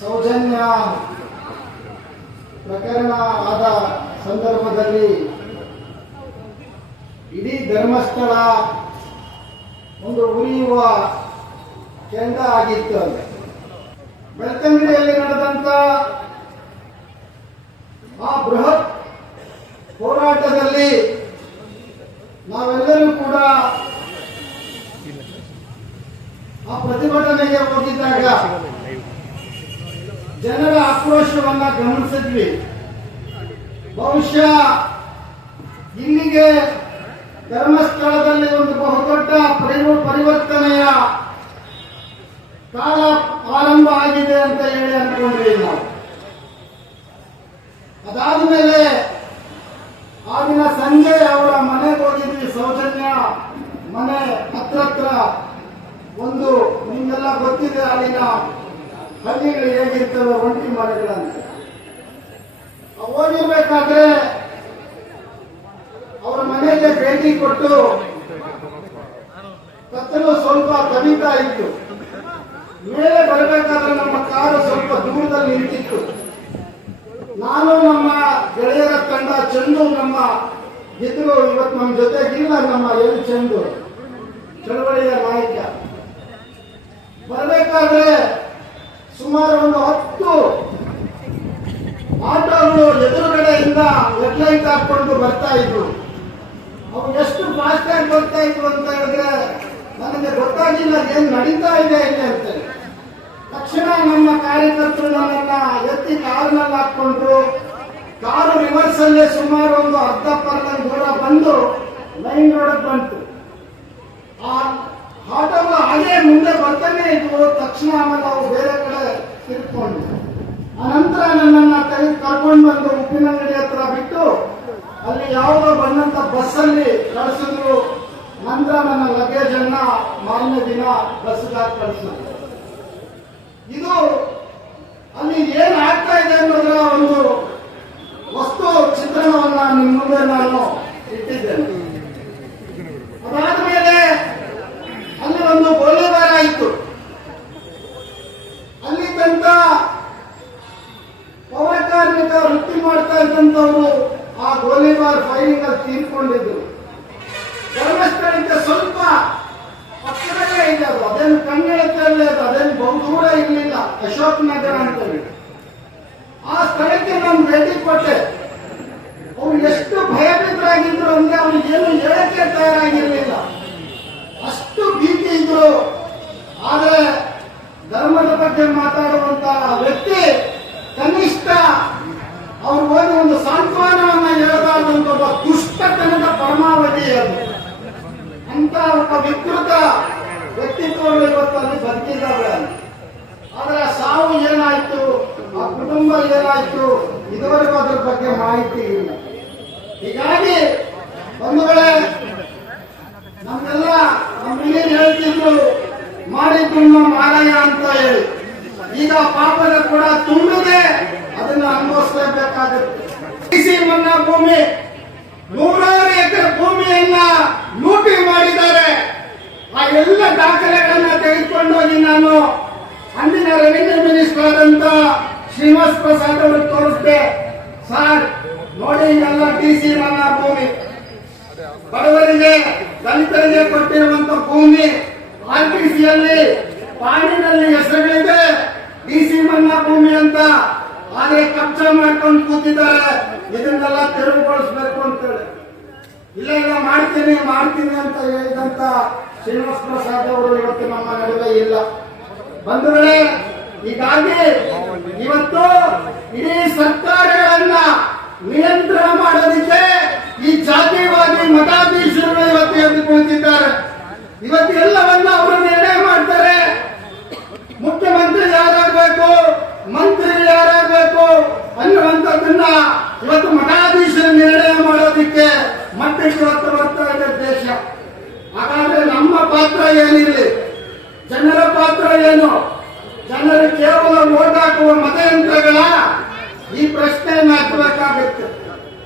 ಸೌಜನ್ಯ ಪ್ರಕರಣ ಆದ ಸಂದರ್ಭದಲ್ಲಿ ಇಡೀ ಧರ್ಮಸ್ಥಳ ಒಂದು ಉರಿಯುವ ಕೆಂಡ ಆಗಿತ್ತು ಅಲ್ಲಿ. ಬೆಳ್ತಂಗಡಿಯಲ್ಲಿ ನಡೆದಂತ ಆ ಬೃಹತ್ ಹೋರಾಟದಲ್ಲಿ ನಾವೆಲ್ಲರೂ ಕೂಡ ಆ ಪ್ರತಿಭಟನೆಗೆ ಹೋಗಿದ್ದಾಗ ಜನರ ಆಕ್ರೋಶವನ್ನ ಗಮನಿಸಿದ್ವಿ. ಬಹುಶಃ ಇಲ್ಲಿಗೆ ಧರ್ಮಸ್ಥಳದಲ್ಲಿ ಒಂದು ಬಹುದೊಡ್ಡ ಪರಿವ, ಪರಿವರ್ತನೆಯ ಕಾಲ ಆರಂಭ ಆಗಿದೆ ಅಂತ ಹೇಳಿ ಅನ್ಕೊಂಡ್ವಿ ನಾವು. ಅದಾದ ಮೇಲೆ ಆ ದಿನ ಸಂಜೆ ಅವರ ಮನೆಗೆ ಹೋಗಿದ್ವಿ. ಸೌಜನ್ಯ ಮನೆ ಹತ್ರ ಹತ್ರ ಒಂದು ನಿಮ್ಗೆಲ್ಲ ಗೊತ್ತಿದೆ ಅಲ್ಲಿನ ಹಳ್ಳಿಗಳು ಹೇಗಿರ್ತವೆ ಒಂಟಿ ಮರಗಳಂತೆ. ಓದಿರ್ಬೇಕಾದ್ರೆ ಅವರ ಮನೆಗೆ ಭೇಟಿ ಕೊಟ್ಟು ಕತ್ತಲು ಸ್ವಲ್ಪ ಕವಿತಾ ಇತ್ತು. ಮೇಲೆ ಬರಬೇಕಾದ್ರೆ ನಮ್ಮ ಕಾರು ಸ್ವಲ್ಪ ದೂರದಲ್ಲಿ ನಿಂತಿತ್ತು. ನಾನು ನಮ್ಮ ಗೆಳೆಯರ ತಂಡ, ಚಂದು ನಮ್ಮ ಇದ್ರು ಇವತ್ತು ನಮ್ಮ ಜೊತೆಗಿಲ್ಲ ನಮ್ಮ ಎಲ್ ಚಂದು. ಚಳವಳಿಯ ನಾಯಕ. ಬರಬೇಕಾದ್ರೆ ಸುಮಾರು ಒಂದು ಹತ್ತು ಆಟೋಗಳು ಎದುರುಗಡೆಯಿಂದ ಹೆಡ್ಲೈಟ್ ಹಾಕೊಂಡು ಬರ್ತಾ ಇದ್ರು. ಅವ್ರು ಎಷ್ಟು ಫಾಸ್ಟ್ ಆಗಿ ಬರ್ತಾ ಇದ್ರು ಅಂತ ಹೇಳಿದ್ರೆ, ನನಗೆ ಗೊತ್ತಾಗಿಲ್ಲ ಏನ್ ನಡೀತಾ ಇದೆ ಇಲ್ಲಿ ಅಂತ ತಕ್ಷಣ ನಮ್ಮ ಕಾರ್ಯಕರ್ತರು ನನ್ನನ್ನ ಎತ್ತಿ ಕಾರ್ನಲ್ಲಿ ಹಾಕೊಂಡ್ರು ಕಾರು ರಿವರ್ಸ್ ಅಲ್ಲೇ ಸುಮಾರು ಒಂದು ಅರ್ಧ ಪರ್ಲ ದೂರ ಬಂದು ಲೈನ್ ರೋಡ್ ಬಂತು. ಆ ಆಟೋಗಳು ಹಾಗೆ ಮುಂದೆ ಬರ್ತಾನೆ ಇದ್ವು. ತಕ್ಷಣ ಆಮೇಲೆ ಅವು ಬೇರೆ ಕಡೆ ತಿರ್ಕೊಂಡು. ಅನಂತರ ನನ್ನನ್ನು ತೆಗೆದು ಕರ್ಕೊಂಡು ಬಂದು ಉಪ್ಪಿನಂಗಡಿ ಹತ್ರ ಬಿಟ್ಟು ಅಲ್ಲಿ ಯಾವುದೋ ಬಂದಂತ ಬಸ್ಸಲ್ಲಿ ಕಳಿಸಿದ್ರು ನಂತರ ನನ್ನ ಲಗೇಜ್ ಅನ್ನ ಮಾರನೇ ದಿನ ಬಸ್ ಕಳಿಸಿದ್ರು. ಇದು ಅಲ್ಲಿ ಏನ್ ಆಗ್ತಾ ಇದೆ ಅನ್ನೋದರ ಒಂದು ವಸ್ತು ಚಿತ್ರಣವನ್ನ ನಿಮ್ಮ ಮುಂದೆ ನಾನು ಇಟ್ಟಿದ್ದೇನೆ ಅದಾದ ಮೇಲೆ ಅಲ್ಲಿ ಒಂದು ಗೋಲಿಬಾರ ಆಯಿತು ಅಲ್ಲಿ ತನಕ ಪೌರ ಕಾರ್ಮಿಕ ವೃತ್ತಿ ಮಾಡ್ತಾ ಇದ್ದಂಥವ್ರು ಆ ಗೋಲಿಬಾರ್ ಫೈರಿಂಗ್ ಅಲ್ಲಿ ತೀರ್ಕೊಂಡಿದ್ರು. ಧರ್ಮಸ್ಥಳಕ್ಕೆ ಸ್ವಲ್ಪ ಪಕ್ಕದಲ್ಲೇ ಇದೆ ಅದು. ಅದೇನು ಕಣ್ಣೆಳಕಲ್ಲೇ ಅದು. ಅದೇನು ಬಹು ದೂರ ಇರಲಿಲ್ಲ ಅಶೋಕ್ ನಗರ ಅಂತ ಹೇಳಿ ಆ ಸ್ಥಳಕ್ಕೆ ನಾನು ಭೇಟಿ ಕೊಟ್ಟೆ. ಅವ್ರು ಎಷ್ಟು ಭಯಭೀತರಾಗಿದ್ರು ಅವ್ರು ಹೋಗಿ ಒಂದು ಸಾಂತ್ವನವನ್ನ ಹೇಳಬಾರ್ದಂತ ಒಬ್ಬ ದುಷ್ಟತನದ ಪರಮಾವಧಿ ಅದು ಅಂತ ಒಬ್ಬ ವಿಕೃತ ವ್ಯಕ್ತಿತ್ವಗಳು ಇವತ್ತು ಅಲ್ಲಿ ಬದುಕಿದ್ದಾವೆ ಆದ್ರೆ ಸಾವು ಏನಾಯ್ತು? ಆ ಕುಟುಂಬ ಏನಾಯ್ತು? ಇದುವರೆಗೂ ಅದ್ರ ಬಗ್ಗೆ ಮಾಹಿತಿ ಇಲ್ಲ. ಹೀಗಾಗಿ ಬಂಧುಗಳೇ, ನಮ್ಗೆಲ್ಲ ನಮ್ಮ ಹಿರಿಯರು ಹೇಳ್ತಿದ್ರು, ಮಾಡಿದ್ದು ಮಾರಾಯ ಅಂತ ಹೇಳಿ. ಈಗ ಪಾಪದ ಕೂಡ ತುಂಬಿದೆ ಅನುಭವಿಸಲೇಬೇಕಾಗುತ್ತೆ. ಮನ್ನಾ ಭೂಮಿ, ನೂರಾರು ಎಕರೆ ಭೂಮಿಯನ್ನ ಲೂಟಿ ಮಾಡಿದ್ದಾರೆ. ಆ ಎಲ್ಲ ದಾಖಲೆಗಳನ್ನ ತೆಗೆದುಕೊಂಡು ಹೋಗಿ ನಾನು ಅಂದಿನ ರೆವಿನ್ಯೂ ಮಿನಿಸ್ಟರ್ ಆದಂತ ಶ್ರೀನಿವಾಸ್ ಪ್ರಸಾದ್ ಅವರು ತೋರಿಸ್ದೆ. ಸರ್, ನೋಡಿ ಎಲ್ಲ ಟಿ ಸಿ ಮನ್ನಾ ಭೂಮಿ. ಬಡವರಿಗೆ, ದಲಿತರಿಗೆ ಕೊಟ್ಟಿರುವಂತ ಭೂಮಿ ಆರ್ ಟಿ ಸಿಯಲ್ಲಿ ಪಾಣಿನಲ್ಲಿ ಹೆಸರುಗಳಿದೆ. ಡಿ ಸಿ ಮನ್ನಾ ಭೂಮಿ ಅಂತ ಆದ್ರೆ ಕಬ್ಜಾ ಮಾಡ್ಕೊಂಡು ಕೂತಿದ್ದಾರೆ. ಇದನ್ನೆಲ್ಲ ತೆರವುಗೊಳಿಸ್ಬೇಕು ಅಂತೇಳಿ. ಇಲ್ಲ ಇಲ್ಲ, ಮಾಡ್ತೀನಿ ಮಾಡ್ತೀನಿ ಅಂತ ಹೇಳಿದಂತ ಶ್ರೀನಿವಾಸ ಪ್ರಸಾದ್ ಅವರು ಇವತ್ತು ನಮ್ಮ ನಡುವೆ ಇಲ್ಲ. ಬಂಧುಗಳೇ, ಹೀಗಾಗಿ ಇವತ್ತು ಇಡೀ ಸರ್ಕಾರಗಳನ್ನ ನಿಯಂತ್ರಣ ಮಾಡೋದಕ್ಕೆ ಈ ಜಾತಿವಾದಿ ಮಠಾಧೀಶರು ಇವತ್ತು ಎದ್ದು ಕುಳಿತಿದ್ದಾರೆ ಇವತ್ತು ಎಲ್ಲವನ್ನ ಅವರು ನಿರ್ಣಯ ಮಾಡ್ತಾರೆ ಮುಖ್ಯಮಂತ್ರಿ ಯಾರಾಗಬೇಕು ಮಂತ್ರಿ ಯಾರಾಗಬೇಕು ಅನ್ನುವಂಥದ್ದನ್ನ ಇವತ್ತು ಮಠಾಧೀಶರು ನಿರ್ಣಯ ಮಾಡೋದಕ್ಕೆ ಮಟ್ಟಕ್ಕೆ ಇವತ್ತು ಬರ್ತಾ ಇದೆ ದೇಶ ಹಾಗಾದ್ರೆ ನಮ್ಮ ಪಾತ್ರ ಏನಿರಲಿ ಜನರ ಪಾತ್ರ ಏನು? ಜನರು ಕೇವಲ ಓಟ್ ಹಾಕುವ ಮತಯಂತ್ರಗಳ ಈ ಪ್ರಶ್ನೆಯನ್ನು ಹಾಕಬೇಕಾಗುತ್ತೆ